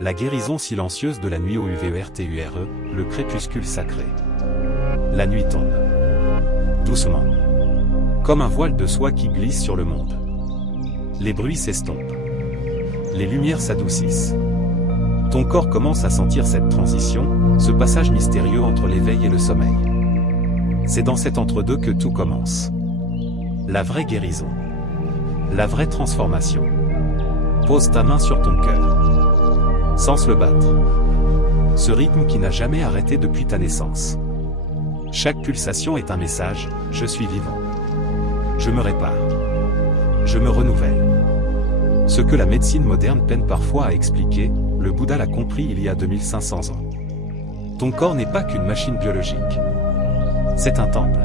La guérison silencieuse de la nuit au UVERTURE, le crépuscule sacré. La nuit tombe. Doucement. Comme un voile de soie qui glisse sur le monde. Les bruits s'estompent. Les lumières s'adoucissent. Ton corps commence à sentir cette transition, ce passage mystérieux entre l'éveil et le sommeil. C'est dans cet entre-deux que tout commence. La vraie guérison. La vraie transformation. Pose ta main sur ton cœur. Sens le battre. Ce rythme qui n'a jamais arrêté depuis ta naissance. Chaque pulsation est un message, je suis vivant. Je me répare. Je me renouvelle. Ce que la médecine moderne peine parfois à expliquer, le Bouddha l'a compris il y a 2500 ans. Ton corps n'est pas qu'une machine biologique. C'est un temple.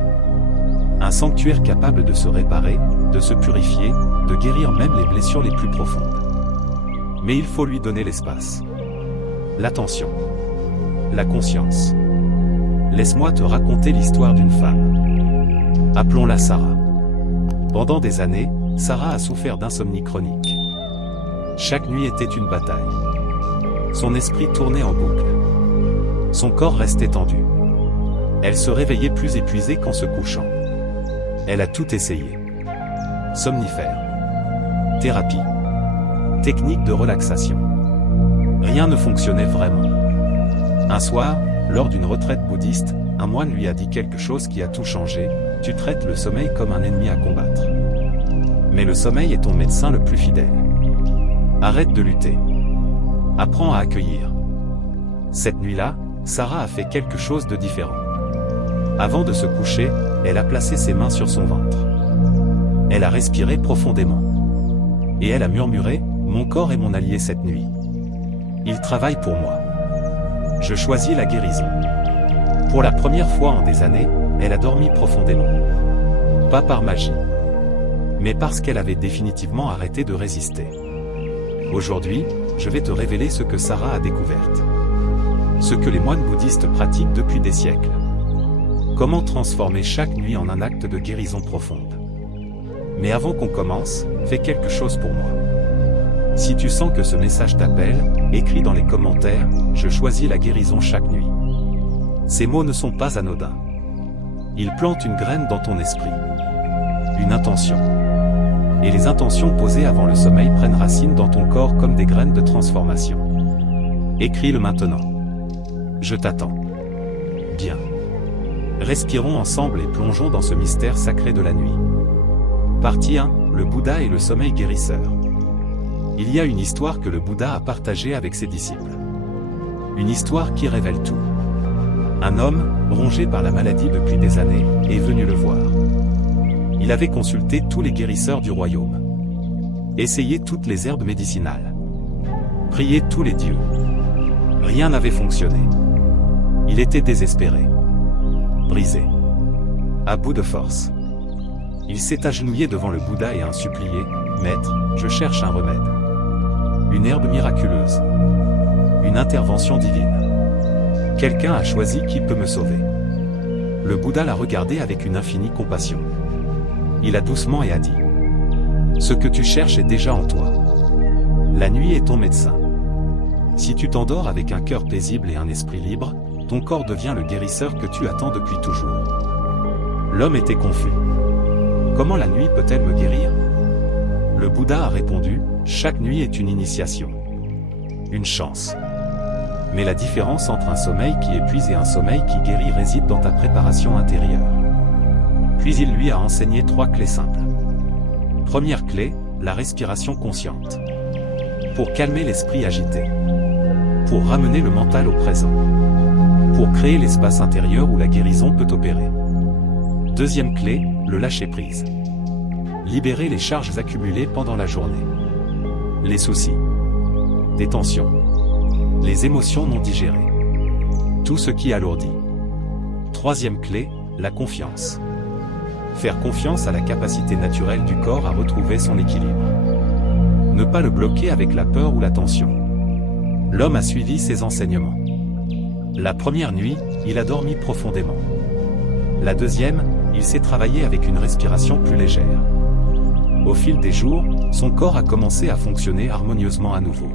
Un sanctuaire capable de se réparer, de se purifier, de guérir même les blessures les plus profondes. Mais il faut lui donner l'espace. L'attention. La conscience. Laisse-moi te raconter l'histoire d'une femme. Appelons-la Sarah. Pendant des années, Sarah a souffert d'insomnie chronique. Chaque nuit était une bataille. Son esprit tournait en boucle. Son corps restait tendu. Elle se réveillait plus épuisée qu'en se couchant. Elle a tout essayé. Somnifères. Thérapie. Technique de relaxation. Rien ne fonctionnait vraiment. Un soir, lors d'une retraite bouddhiste, un moine lui a dit quelque chose qui a tout changé, tu traites le sommeil comme un ennemi à combattre. Mais le sommeil est ton médecin le plus fidèle. Arrête de lutter. Apprends à accueillir. Cette nuit-là, Sarah a fait quelque chose de différent. Avant de se coucher, elle a placé ses mains sur son ventre. Elle a respiré profondément. Et elle a murmuré, mon corps est mon allié cette nuit. Il travaille pour moi. Je choisis la guérison. Pour la première fois en des années, elle a dormi profondément. Pas par magie, mais parce qu'elle avait définitivement arrêté de résister. Aujourd'hui, je vais te révéler ce que Sarah a découvert. Ce que les moines bouddhistes pratiquent depuis des siècles. Comment transformer chaque nuit en un acte de guérison profonde. Mais avant qu'on commence, fais quelque chose pour moi. Si tu sens que ce message t'appelle, écris dans les commentaires « Je choisis la guérison chaque nuit ». Ces mots ne sont pas anodins. Ils plantent une graine dans ton esprit. Une intention. Et les intentions posées avant le sommeil prennent racine dans ton corps comme des graines de transformation. Écris-le maintenant. Je t'attends. Bien. Respirons ensemble et plongeons dans ce mystère sacré de la nuit. Partie 1. Le Bouddha et le sommeil guérisseur. Il y a une histoire que le Bouddha a partagée avec ses disciples. Une histoire qui révèle tout. Un homme, rongé par la maladie depuis des années, est venu le voir. Il avait consulté tous les guérisseurs du royaume. Essayé toutes les herbes médicinales. Prié tous les dieux. Rien n'avait fonctionné. Il était désespéré. Brisé. À bout de force. Il s'est agenouillé devant le Bouddha et a supplié, « Maître, je cherche un remède. Une herbe miraculeuse. Une intervention divine. Quelqu'un a choisi qui peut me sauver. » Le Bouddha l'a regardé avec une infinie compassion. Il a doucement et a dit, « Ce que tu cherches est déjà en toi. La nuit est ton médecin. Si tu t'endors avec un cœur paisible et un esprit libre, ton corps devient le guérisseur que tu attends depuis toujours. » L'homme était confus. Comment la nuit peut-elle me guérir? Le Bouddha a répondu, chaque nuit est une initiation. Une chance. Mais la différence entre un sommeil qui épuise et un sommeil qui guérit réside dans ta préparation intérieure. Puis il lui a enseigné 3 clés simples. Première clé, la respiration consciente. Pour calmer l'esprit agité. Pour ramener le mental au présent. Pour créer l'espace intérieur où la guérison peut opérer. Deuxième clé, le lâcher-prise. Libérer les charges accumulées pendant la journée. Les soucis. Des tensions. Les émotions non digérées. Tout ce qui alourdit. Troisième clé, la confiance. Faire confiance à la capacité naturelle du corps à retrouver son équilibre. Ne pas le bloquer avec la peur ou la tension. L'homme a suivi ses enseignements. La première nuit, il a dormi profondément. La deuxième, il s'est travaillé avec une respiration plus légère. Au fil des jours, son corps a commencé à fonctionner harmonieusement à nouveau.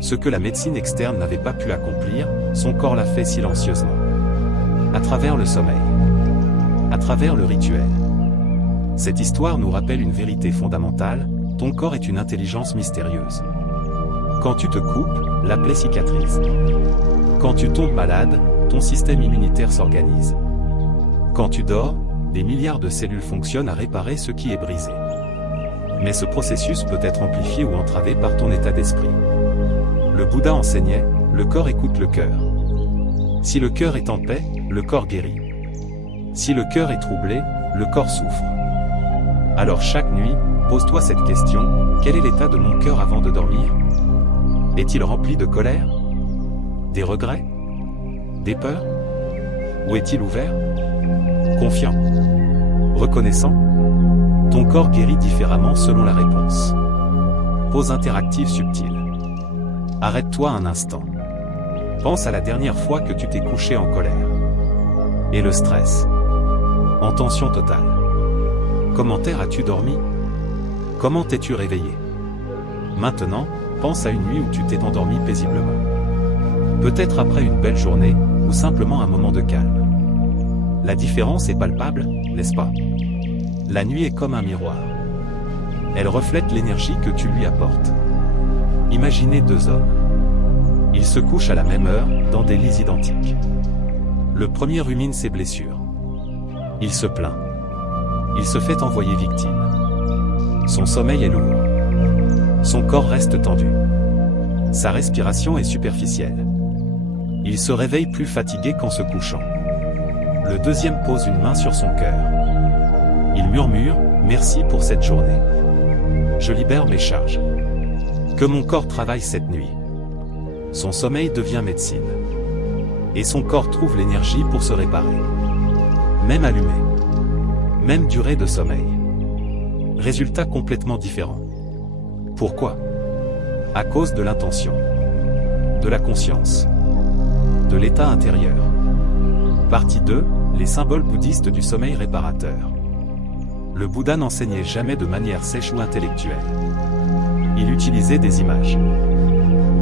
Ce que la médecine externe n'avait pas pu accomplir, son corps l'a fait silencieusement. À travers le sommeil. À travers le rituel. Cette histoire nous rappelle une vérité fondamentale, ton corps est une intelligence mystérieuse. Quand tu te coupes, la plaie cicatrise. Quand tu tombes malade, ton système immunitaire s'organise. Quand tu dors, des milliards de cellules fonctionnent à réparer ce qui est brisé. Mais ce processus peut être amplifié ou entravé par ton état d'esprit. Le Bouddha enseignait, le corps écoute le cœur. Si le cœur est en paix, le corps guérit. Si le cœur est troublé, le corps souffre. Alors chaque nuit, pose-toi cette question, quel est l'état de mon cœur avant de dormir? Est-il rempli de colère? Des regrets? Des peurs? Ou est-il ouvert? Confiant? Reconnaissant? Ton corps guérit différemment selon la réponse. Pause interactive subtile. Arrête-toi un instant. Pense à la dernière fois que tu t'es couché en colère. Et le stress. En tension totale. Comment as-tu dormi? Comment t'es-tu réveillé? Maintenant, pense à une nuit où tu t'es endormi paisiblement. Peut-être après une belle journée, ou simplement un moment de calme. La différence est palpable, n'est-ce pas? La nuit est comme un miroir. Elle reflète l'énergie que tu lui apportes. Imaginez deux hommes. Ils se couchent à la même heure, dans des lits identiques. Le premier rumine ses blessures. Il se plaint. Il se fait envoyer victime. Son sommeil est lourd. Son corps reste tendu. Sa respiration est superficielle. Il se réveille plus fatigué qu'en se couchant. Le deuxième pose une main sur son cœur. Il murmure, « Merci pour cette journée. Je libère mes charges. Que mon corps travaille cette nuit. » Son sommeil devient médecine. Et son corps trouve l'énergie pour se réparer. Même allumé. Même durée de sommeil. Résultat complètement différent. Pourquoi? À cause de l'intention. De la conscience. De l'état intérieur. Partie 2, les symboles bouddhistes du sommeil réparateur. Le Bouddha n'enseignait jamais de manière sèche ou intellectuelle. Il utilisait des images.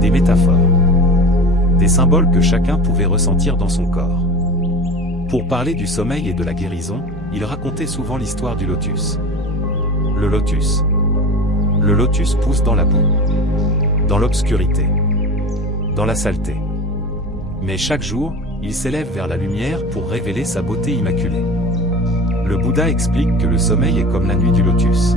Des métaphores. Des symboles que chacun pouvait ressentir dans son corps. Pour parler du sommeil et de la guérison, il racontait souvent l'histoire du lotus. Le lotus. Le lotus pousse dans la boue. Dans l'obscurité. Dans la saleté. Mais chaque jour, il s'élève vers la lumière pour révéler sa beauté immaculée. Le Bouddha explique que le sommeil est comme la nuit du lotus.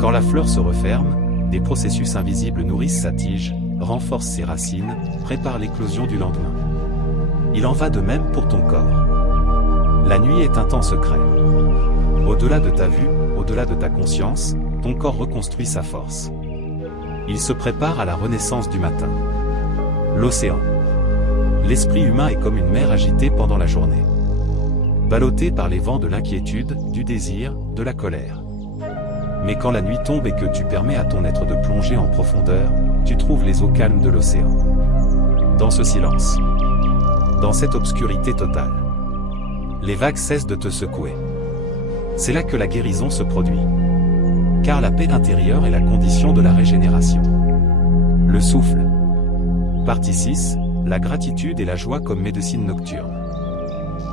Quand la fleur se referme, des processus invisibles nourrissent sa tige, renforcent ses racines, préparent l'éclosion du lendemain. Il en va de même pour ton corps. La nuit est un temps secret. Au-delà de ta vue, au-delà de ta conscience, ton corps reconstruit sa force. Il se prépare à la renaissance du matin. L'océan. L'esprit humain est comme une mer agitée pendant la journée. Ballottée par les vents de l'inquiétude, du désir, de la colère. Mais quand la nuit tombe et que tu permets à ton être de plonger en profondeur, tu trouves les eaux calmes de l'océan. Dans ce silence. Dans cette obscurité totale. Les vagues cessent de te secouer. C'est là que la guérison se produit. Car la paix intérieure est la condition de la régénération. Le souffle. Partie 6, la gratitude et la joie comme médecine nocturne.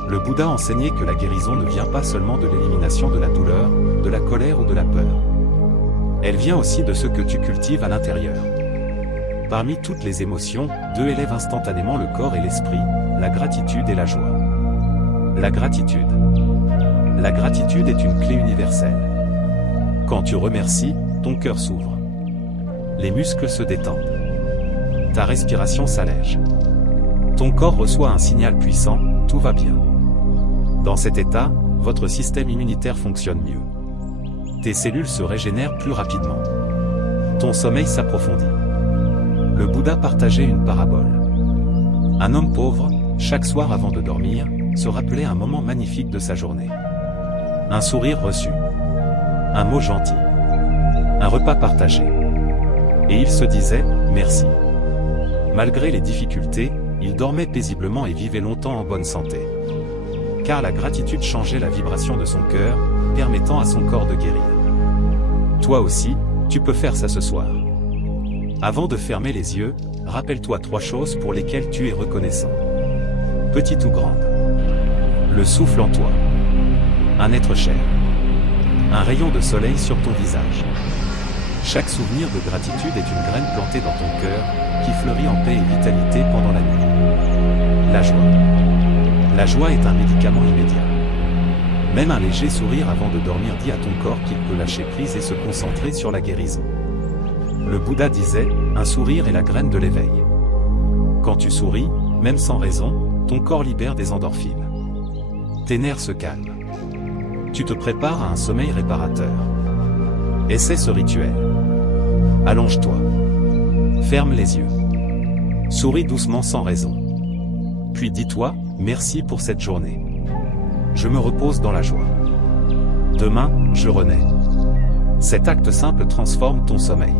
Le Bouddha enseignait que la guérison ne vient pas seulement de l'élimination de la douleur, de la colère ou de la peur. Elle vient aussi de ce que tu cultives à l'intérieur. Parmi toutes les émotions, deux élèvent instantanément le corps et l'esprit, la gratitude et la joie. La gratitude. La gratitude est une clé universelle. Quand tu remercies, ton cœur s'ouvre. Les muscles se détendent. Ta respiration s'allège. Ton corps reçoit un signal puissant, tout va bien. Dans cet état, votre système immunitaire fonctionne mieux. Tes cellules se régénèrent plus rapidement. Ton sommeil s'approfondit. Le Bouddha partageait une parabole. Un homme pauvre, chaque soir avant de dormir, se rappelait un moment magnifique de sa journée. Un sourire reçu. Un mot gentil. Un repas partagé. Et il se disait « merci ». Malgré les difficultés, il dormait paisiblement et vivait longtemps en bonne santé. Car la gratitude changeait la vibration de son cœur, permettant à son corps de guérir. Toi aussi, tu peux faire ça ce soir. Avant de fermer les yeux, rappelle-toi 3 choses pour lesquelles tu es reconnaissant. Petite ou grande. Le souffle en toi. Un être cher. Un rayon de soleil sur ton visage. Chaque souvenir de gratitude est une graine plantée dans ton cœur, qui fleurit en paix et vitalité pendant la nuit. La joie. La joie est un médicament immédiat. Même un léger sourire avant de dormir dit à ton corps qu'il peut lâcher prise et se concentrer sur la guérison. Le Bouddha disait, un sourire est la graine de l'éveil. Quand tu souris, même sans raison, ton corps libère des endorphines. Tes nerfs se calment. Tu te prépares à un sommeil réparateur. Essaie ce rituel. Allonge-toi. Ferme les yeux. Souris doucement sans raison. Puis dis-toi, merci pour cette journée. Je me repose dans la joie. Demain, je renais. Cet acte simple transforme ton sommeil.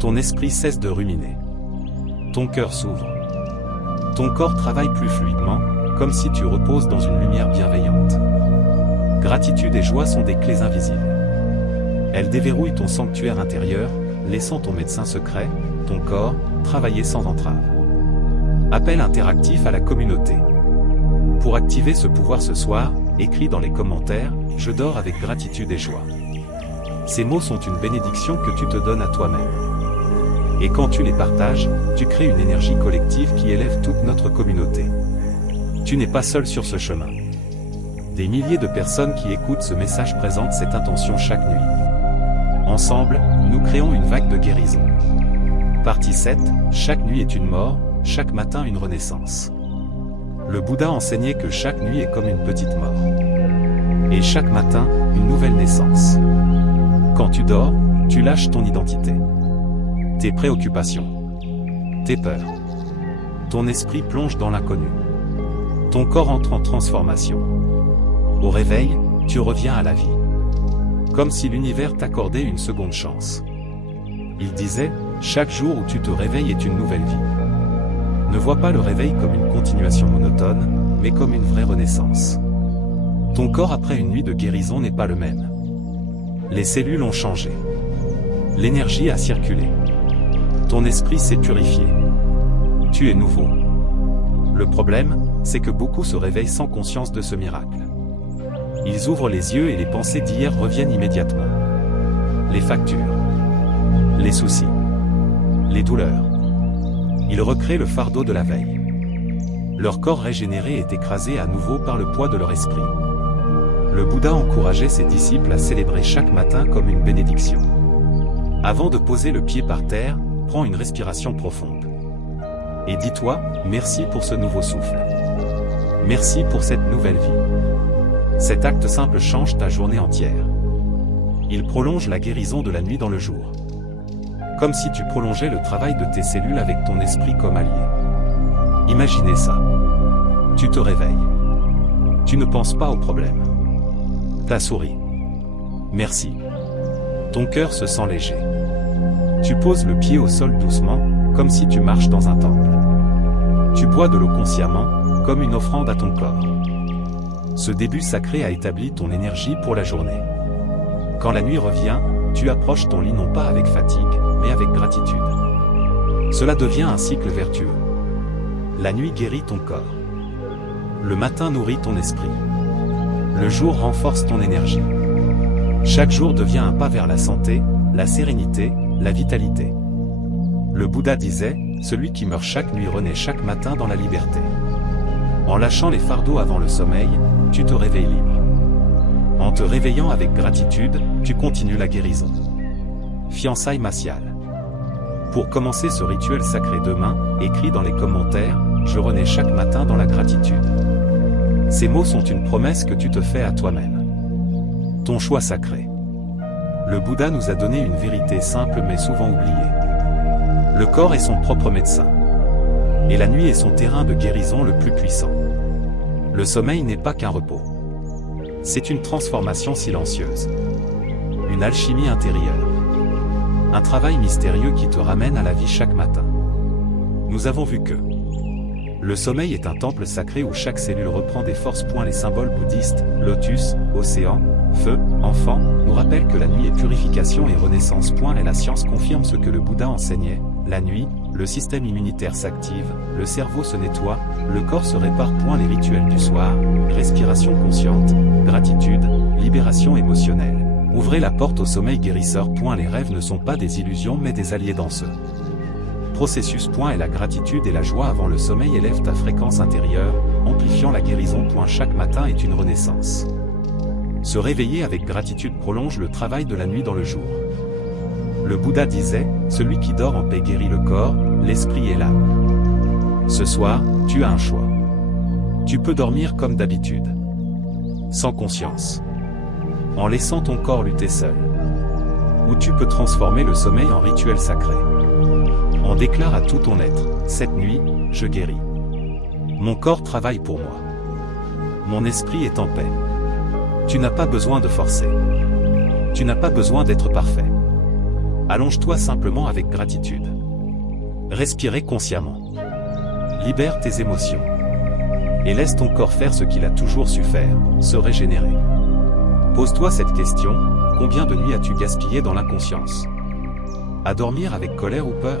Ton esprit cesse de ruminer. Ton cœur s'ouvre. Ton corps travaille plus fluidement, comme si tu reposes dans une lumière bienveillante. Gratitude et joie sont des clés invisibles. Elles déverrouillent ton sanctuaire intérieur, laissant ton médecin secret, ton corps, travailler sans entrave. Appel interactif à la communauté. Pour activer ce pouvoir ce soir, écris dans les commentaires « Je dors avec gratitude et joie ». Ces mots sont une bénédiction que tu te donnes à toi-même. Et quand tu les partages, tu crées une énergie collective qui élève toute notre communauté. Tu n'es pas seul sur ce chemin. Des milliers de personnes qui écoutent ce message présentent cette intention chaque nuit. Ensemble, nous créons une vague de guérison. Partie 7, chaque nuit est une mort, chaque matin une renaissance. Le Bouddha enseignait que chaque nuit est comme une petite mort. Et chaque matin, une nouvelle naissance. Quand tu dors, tu lâches ton identité. Tes préoccupations. Tes peurs. Ton esprit plonge dans l'inconnu. Ton corps entre en transformation. Au réveil, tu reviens à la vie. Comme si l'univers t'accordait une seconde chance. Il disait, chaque jour où tu te réveilles est une nouvelle vie. Ne vois pas le réveil comme une continuation monotone, mais comme une vraie renaissance. Ton corps après une nuit de guérison n'est pas le même. Les cellules ont changé. L'énergie a circulé. Ton esprit s'est purifié. Tu es nouveau. Le problème, c'est que beaucoup se réveillent sans conscience de ce miracle. Ils ouvrent les yeux et les pensées d'hier reviennent immédiatement. Les factures. Les soucis. Les douleurs. Ils recréent le fardeau de la veille. Leur corps régénéré est écrasé à nouveau par le poids de leur esprit. Le Bouddha encourageait ses disciples à célébrer chaque matin comme une bénédiction. Avant de poser le pied par terre, prends une respiration profonde. Et dis-toi, merci pour ce nouveau souffle. Merci pour cette nouvelle vie. Cet acte simple change ta journée entière. Il prolonge la guérison de la nuit dans le jour. Comme si tu prolongeais le travail de tes cellules avec ton esprit comme allié. Imaginez ça. Tu te réveilles. Tu ne penses pas au problème. T'as souri. Merci. Ton cœur se sent léger. Tu poses le pied au sol doucement, comme si tu marches dans un temple. Tu bois de l'eau consciemment, comme une offrande à ton corps. Ce début sacré a établi ton énergie pour la journée. Quand la nuit revient, tu approches ton lit non pas avec fatigue, mais avec gratitude. Cela devient un cycle vertueux. La nuit guérit ton corps. Le matin nourrit ton esprit. Le jour renforce ton énergie. Chaque jour devient un pas vers la santé, la sérénité, la vitalité. Le Bouddha disait, celui qui meurt chaque nuit renaît chaque matin dans la liberté. En lâchant les fardeaux avant le sommeil, tu te réveilles libre. En te réveillant avec gratitude, tu continues la guérison. Fiançailles martiales. Pour commencer ce rituel sacré demain, écris dans les commentaires, je renais chaque matin dans la gratitude. Ces mots sont une promesse que tu te fais à toi-même. Ton choix sacré. Le Bouddha nous a donné une vérité simple mais souvent oubliée. Le corps est son propre médecin. Et la nuit est son terrain de guérison le plus puissant. Le sommeil n'est pas qu'un repos. C'est une transformation silencieuse. Une alchimie intérieure. Un travail mystérieux qui te ramène à la vie chaque matin. Nous avons vu que Le sommeil est un temple sacré où chaque cellule reprend des forces. Les symboles bouddhistes, lotus, océan, feu, enfant, nous rappellent que la nuit est purification et renaissance. Et la science confirme ce que le Bouddha enseignait. La nuit, le système immunitaire s'active, le cerveau se nettoie, le corps se répare. Les rituels du soir, respiration consciente, gratitude, libération émotionnelle. Ouvrez la porte au sommeil guérisseur. Les rêves ne sont pas des illusions mais des alliés dans ce processus. Et la gratitude et la joie avant le sommeil élèvent ta fréquence intérieure, amplifiant la guérison. Chaque matin est une renaissance. Se réveiller avec gratitude prolonge le travail de la nuit dans le jour. Le Bouddha disait, celui qui dort en paix guérit le corps, l'esprit et l'âme. Ce soir, tu as un choix. Tu peux dormir comme d'habitude, sans conscience, en laissant ton corps lutter seul. Ou tu peux transformer le sommeil en rituel sacré. On déclare à tout ton être, cette nuit, je guéris. Mon corps travaille pour moi. Mon esprit est en paix. Tu n'as pas besoin de forcer. Tu n'as pas besoin d'être parfait. Allonge-toi simplement avec gratitude. Respirez consciemment. Libère tes émotions. Et laisse ton corps faire ce qu'il a toujours su faire, se régénérer. Pose-toi cette question, combien de nuits as-tu gaspillé dans l'inconscience? À dormir avec colère ou peur?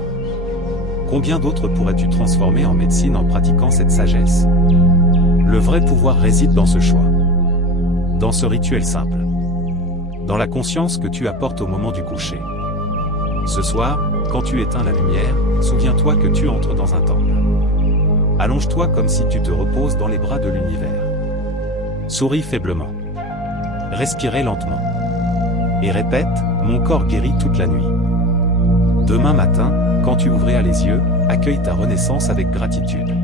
Combien d'autres pourrais-tu transformer en médecine en pratiquant cette sagesse? Le vrai pouvoir réside dans ce choix. Dans ce rituel simple. Dans la conscience que tu apportes au moment du coucher. Ce soir, quand tu éteins la lumière, souviens-toi que tu entres dans un temple. Allonge-toi comme si tu te reposes dans les bras de l'univers. Souris faiblement. Respirez lentement. Et répète, mon corps guérit toute la nuit. Demain matin, quand tu ouvriras les yeux, accueille ta renaissance avec gratitude.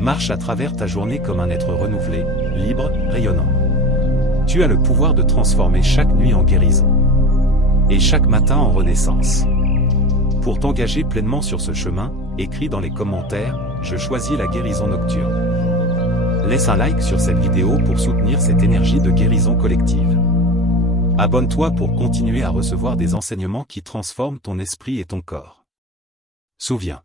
Marche à travers ta journée comme un être renouvelé, libre, rayonnant. Tu as le pouvoir de transformer chaque nuit en guérison. Et chaque matin en renaissance. Pour t'engager pleinement sur ce chemin, écris dans les commentaires, je choisis la guérison nocturne. Laisse un like sur cette vidéo pour soutenir cette énergie de guérison collective. Abonne-toi pour continuer à recevoir des enseignements qui transforment ton esprit et ton corps. Souviens.